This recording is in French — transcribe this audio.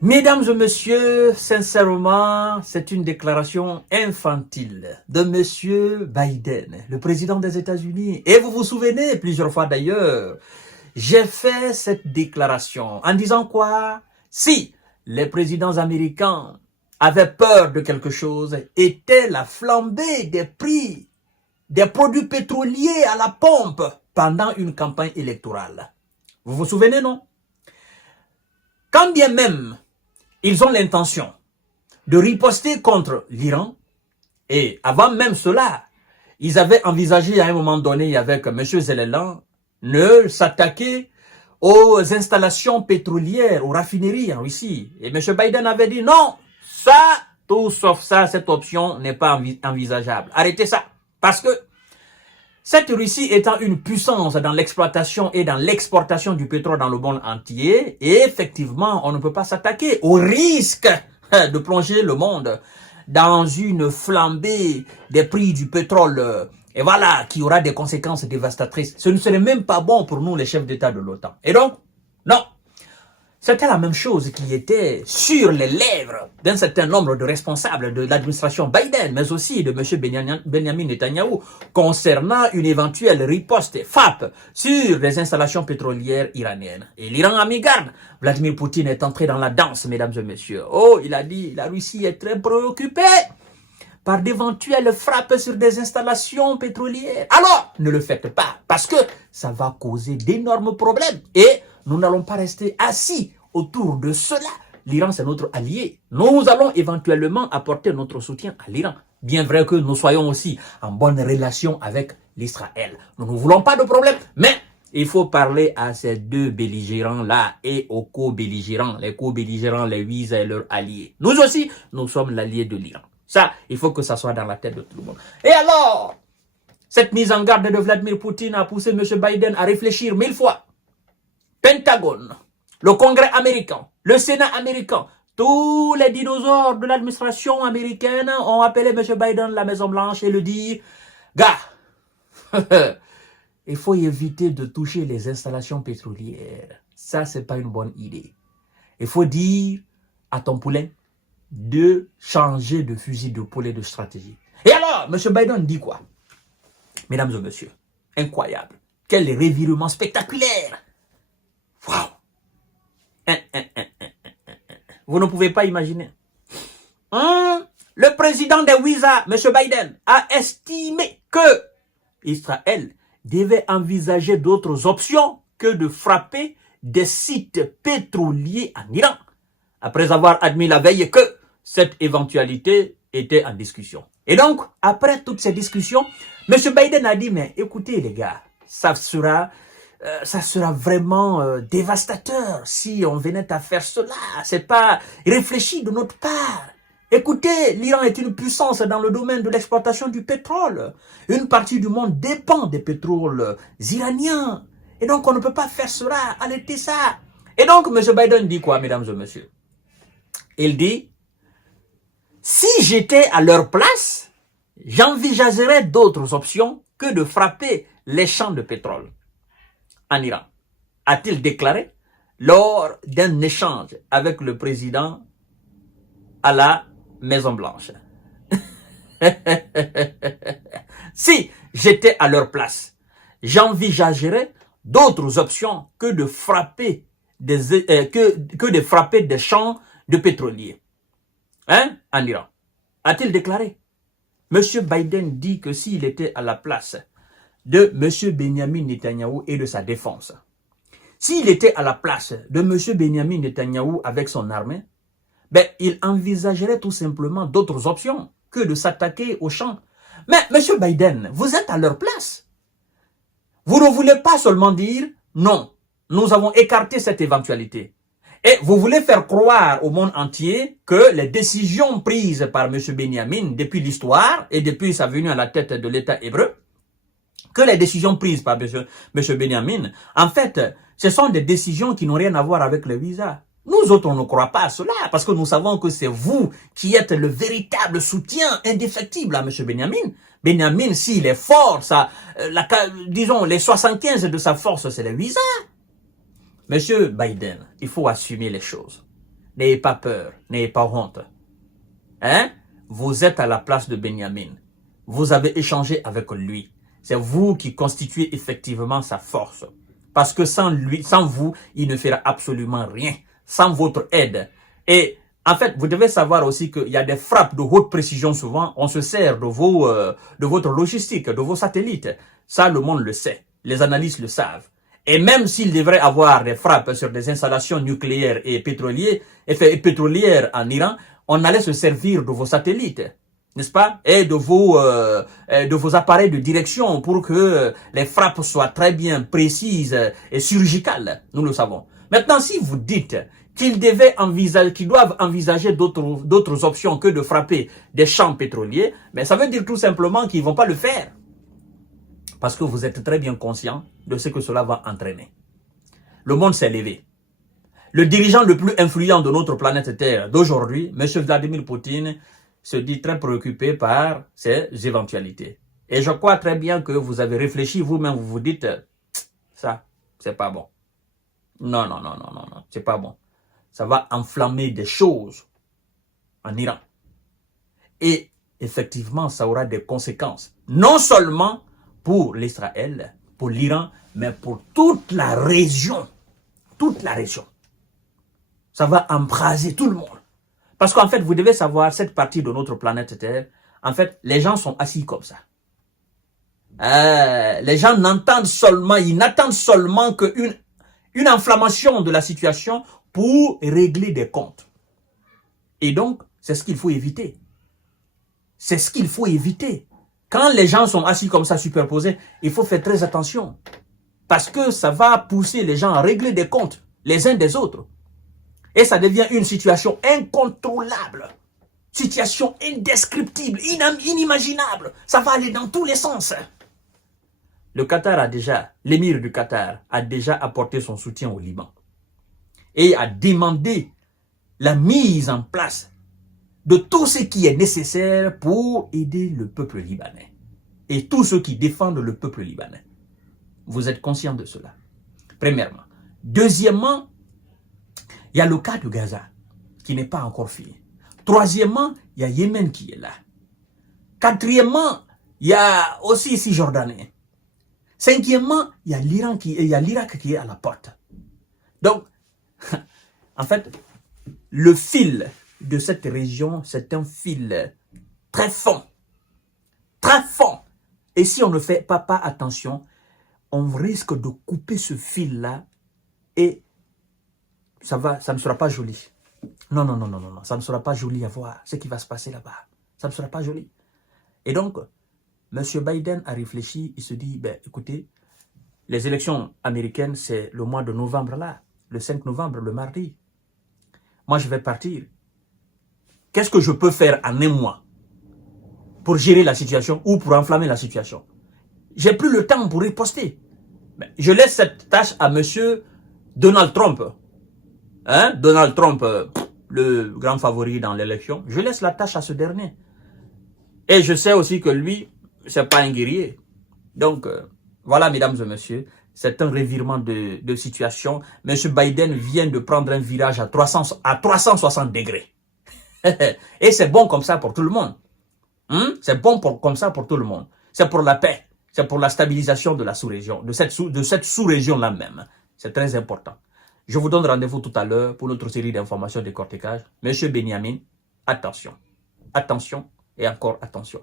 Mesdames et messieurs, sincèrement, c'est une déclaration infantile de monsieur Biden, le président des États-Unis. Et vous vous souvenez, plusieurs fois d'ailleurs, j'ai fait cette déclaration en disant quoi? Si les présidents américains avaient peur de quelque chose, était la flambée des prix des produits pétroliers à la pompe pendant une campagne électorale. Vous vous souvenez, non? Quand bien même ils ont l'intention de riposter contre l'Iran, et avant même cela, ils avaient envisagé à un moment donné avec M. Zelensky de s'attaquer aux installations pétrolières, aux raffineries en Russie. Et M. Biden avait dit non, ça, tout sauf ça, cette option n'est pas envisageable. Arrêtez ça. Parce que cette Russie étant une puissance dans l'exploitation et dans l'exportation du pétrole dans le monde entier, et effectivement, on ne peut pas s'attaquer au risque de plonger le monde dans une flambée des prix du pétrole, et voilà, qui aura des conséquences dévastatrices. Ce ne serait même pas bon pour nous, les chefs d'État de l'OTAN. Et donc, non. C'était la même chose qui était sur les lèvres d'un certain nombre de responsables de l'administration Biden, mais aussi de M. Benjamin Netanyahou, concernant une éventuelle riposte FAP sur les installations pétrolières iraniennes. Et l'Iran a mis garde. Vladimir Poutine est entré dans la danse, mesdames et messieurs. Oh, il a dit, la Russie est très préoccupée par d'éventuelles frappes sur des installations pétrolières. Alors, ne le faites pas, parce que ça va causer d'énormes problèmes. Et nous n'allons pas rester assis autour de cela. L'Iran, c'est notre allié. Nous allons éventuellement apporter notre soutien à l'Iran. Bien vrai que nous soyons aussi en bonne relation avec l'Israël. Nous ne voulons pas de problème, mais il faut parler à ces deux belligérants-là et aux co-belligérants. Les co-belligérants, les huit et leurs alliés. Nous aussi, nous sommes l'allié de l'Iran. Ça, il faut que ça soit dans la tête de tout le monde. Et alors, cette mise en garde de Vladimir Poutine a poussé M. Biden à réfléchir 1000 fois. Pentagone, le Congrès américain, le Sénat américain, tous les dinosaures de l'administration américaine ont appelé M. Biden la Maison-Blanche et le dit, gars, il faut éviter de toucher les installations pétrolières. Ça, c'est pas une bonne idée. Il faut dire à ton poulain de changer de fusil de poulet de stratégie. Et alors, M. Biden dit quoi? Mesdames et messieurs, incroyable. Quel revirement spectaculaire. Waouh! Vous ne pouvez pas imaginer. Le président des WISA, M. Biden, a estimé que Israël devait envisager d'autres options que de frapper des sites pétroliers en Iran, après avoir admis la veille que cette éventualité était en discussion. Et donc, après toutes ces discussions, M. Biden a dit, mais écoutez les gars, ça sera vraiment dévastateur si on venait à faire cela. C'est pas réfléchi de notre part. Écoutez, l'Iran est une puissance dans le domaine de l'exploitation du pétrole. Une partie du monde dépend des pétroles iraniens. Et donc, on ne peut pas faire cela, arrêtez ça. Et donc, M. Biden dit quoi, mesdames et messieurs? Il dit, si j'étais à leur place, j'envisagerais d'autres options que de frapper les champs de pétrole en Iran, a-t-il déclaré lors d'un échange avec le président à la Maison-Blanche. Si j'étais à leur place, j'envisagerais d'autres options que de frapper des champs de pétroliers en Iran. A-t-il déclaré? M. Biden dit que s'il était à la place de M. Benjamin Netanyahou et de sa défense, s'il était à la place de M. Benjamin Netanyahou avec son armée, ben, il envisagerait tout simplement d'autres options que de s'attaquer aux champs. Mais M. Biden, vous êtes à leur place. Vous ne voulez pas seulement dire non, nous avons écarté cette éventualité. Et vous voulez faire croire au monde entier que les décisions prises par M. Benjamin depuis l'histoire et depuis sa venue à la tête de l'État hébreu, que les décisions prises par M. Benjamin, en fait, ce sont des décisions qui n'ont rien à voir avec le visa. Nous autres, on ne croit pas à cela, parce que nous savons que c'est vous qui êtes le véritable soutien indéfectible à M. Benjamin. Benjamin, s'il est fort, disons, les 75 de sa force, c'est le visa. Monsieur Biden, il faut assumer les choses. N'ayez pas peur, n'ayez pas honte. Hein? Vous êtes à la place de Benjamin. Vous avez échangé avec lui. C'est vous qui constituez effectivement sa force. Parce que sans lui, sans vous, il ne fera absolument rien. Sans votre aide. Et en fait, vous devez savoir aussi qu'il y a des frappes de haute précision souvent. On se sert de votre logistique, de vos satellites. Ça, le monde le sait. Les analystes le savent. Et même s'il devrait avoir des frappes sur des installations nucléaires et pétrolières en Iran, on allait se servir de vos satellites, n'est-ce pas? Et de vos appareils de direction pour que les frappes soient très bien précises et chirurgicales. Nous le savons. Maintenant, si vous dites qu'ils doivent envisager d'autres options que de frapper des champs pétroliers, mais ça veut dire tout simplement qu'ils ne vont pas le faire. Parce que vous êtes très bien conscient de ce que cela va entraîner. Le monde s'est levé. Le dirigeant le plus influent de notre planète Terre d'aujourd'hui, M. Vladimir Poutine, se dit très préoccupé par ces éventualités. Et je crois très bien que vous avez réfléchi vous-même, vous vous dites, ça, c'est pas bon. Non, c'est pas bon. Ça va enflammer des choses en Iran. Et effectivement, ça aura des conséquences. Non seulement pour l'Israël, pour l'Iran, mais pour toute la région. Toute la région. Ça va embraser tout le monde. Parce qu'en fait, vous devez savoir, cette partie de notre planète Terre, en fait, les gens sont assis comme ça. Les gens ils n'attendent seulement qu'une inflammation de la situation pour régler des comptes. Et donc, c'est ce qu'il faut éviter. C'est ce qu'il faut éviter. Quand les gens sont assis comme ça, superposés, il faut faire très attention. Parce que ça va pousser les gens à régler des comptes, les uns des autres. Et ça devient une situation incontrôlable. Situation indescriptible, inimaginable. Ça va aller dans tous les sens. L'émir du Qatar a déjà apporté son soutien au Liban. Et a demandé la mise en place de tout ce qui est nécessaire pour aider le peuple libanais. Et tous ceux qui défendent le peuple libanais. Vous êtes conscient de cela. Premièrement. Deuxièmement, il y a le cas de Gaza qui n'est pas encore fini. Troisièmement, il y a Yémen qui est là. Quatrièmement, il y a aussi Cisjordanie. Cinquièmement, il y a l'Irak qui est à la porte. Donc, en fait, le fil de cette région, c'est un fil très fin. Très fin. Et si on ne fait pas attention, on risque de couper ce fil-là et ça ne sera pas joli. Non, ça ne sera pas joli à voir ce qui va se passer là-bas. Ça ne sera pas joli. Et donc, M. Biden a réfléchi, il se dit, écoutez, les élections américaines, c'est le mois de novembre là, le 5 novembre, le mardi. Moi, je vais partir. Qu'est-ce que je peux faire en un mois pour gérer la situation ou pour enflammer la situation? J'ai plus le temps pour riposter. Je laisse cette tâche à M. Donald Trump. Hein? Donald Trump, le grand favori dans l'élection. Je laisse la tâche à ce dernier. Et je sais aussi que lui, c'est pas un guerrier. Donc, voilà, mesdames et messieurs, c'est un revirement de situation. M. Biden vient de prendre un virage à 360 degrés. Et c'est bon comme ça pour tout le monde. C'est bon comme ça pour tout le monde. C'est pour la paix. C'est pour la stabilisation de la sous-région, de cette sous-région-là même. C'est très important. Je vous donne rendez-vous tout à l'heure pour notre série d'informations décortiquage. Monsieur Benjamin, attention. Attention et encore attention.